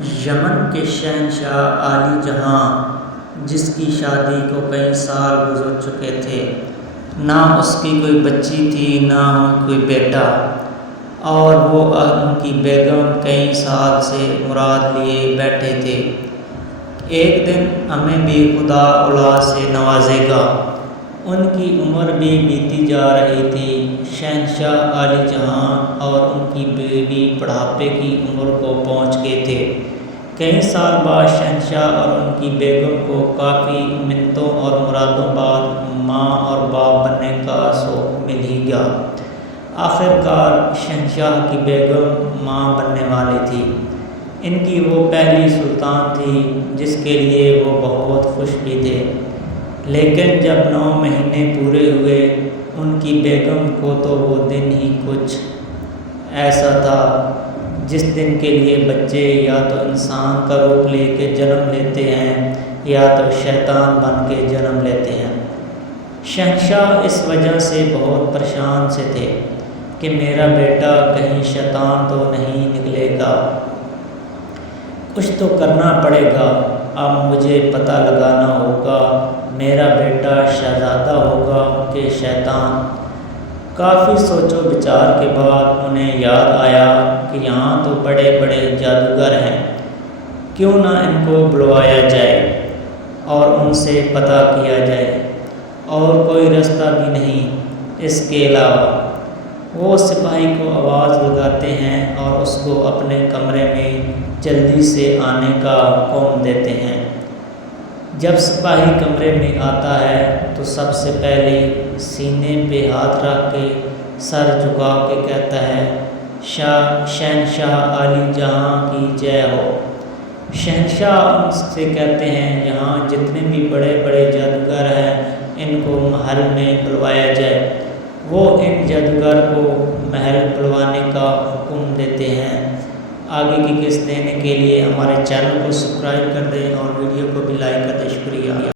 یمن کے شہنشاہ عالی جہاں، جس کی شادی کو کئی سال گزر چکے تھے، نہ اس کی کوئی بچی تھی نہ کوئی بیٹا، اور وہ ان کی بیگم کئی سال سے مراد لیے بیٹھے تھے۔ ایک دن ہمیں بھی خدا اولاد سے نوازے گا۔ ان کی عمر بھی بیتی جا رہی تھی۔ شہنشاہ عالی جہاں اور ان کی بیوی بڑھاپے کی عمر کو پہنچ گئے تھے۔ کئی سال بعد شہنشاہ اور ان کی بیگم کو کافی منتوں اور مرادوں بعد ماں اور باپ بننے کا شوق مل ہی گیا۔ آخر کار شہنشاہ کی بیگم ماں بننے والی تھی۔ ان کی وہ پہلی سلطان تھی، جس کے لیے وہ بہت خوش بھی تھے۔ لیکن جب 9 مہینے پورے ہوئے، ان کی بیگم کو تو وہ دن ہی کچھ ایسا تھا جس دن کے لیے بچے یا تو انسان کا روپ لے کے جنم لیتے ہیں یا تو شیطان بن کے جنم لیتے ہیں۔ شہنشاہ اس وجہ سے بہت پریشان سے تھے کہ میرا بیٹا کہیں شیطان تو نہیں نکلے گا، کچھ تو کرنا پڑے گا۔ اب مجھے پتہ لگانا ہوگا میرا بیٹا شہزادہ ہوگا کہ شیطان۔ کافی سوچ و بچار کے بعد انہیں یاد آیا کہ یہاں تو بڑے بڑے جادوگر ہیں، کیوں نہ ان کو بلوایا جائے اور ان سے پتہ کیا جائے۔ اور کوئی رستہ بھی نہیں اس کے علاوہ۔ وہ سپاہی کو آواز لگاتے ہیں اور اس کو اپنے کمرے میں جلدی سے آنے کا حکم دیتے ہیں۔ جب سپاہی کمرے میں آتا ہے تو سب سے پہلے سینے پہ ہاتھ رکھ کے سر جھکا کے کہتا ہے، شہنشاہ عالی جہاں کی جے ہو۔ شہنشاہ ان سے کہتے ہیں یہاں جتنے بھی بڑے بڑے جادوگر ہیں ان کو محل میں بلوایا جائے۔ وہ ان جادوگر کو محل بلوانے کا حکم دیتے ہیں۔ آگے کی قسط دینے کے لیے ہمارے چینل کو سبسکرائب کر دیں اور ویڈیو کو بھی لائک کر دیں۔ شکریہ۔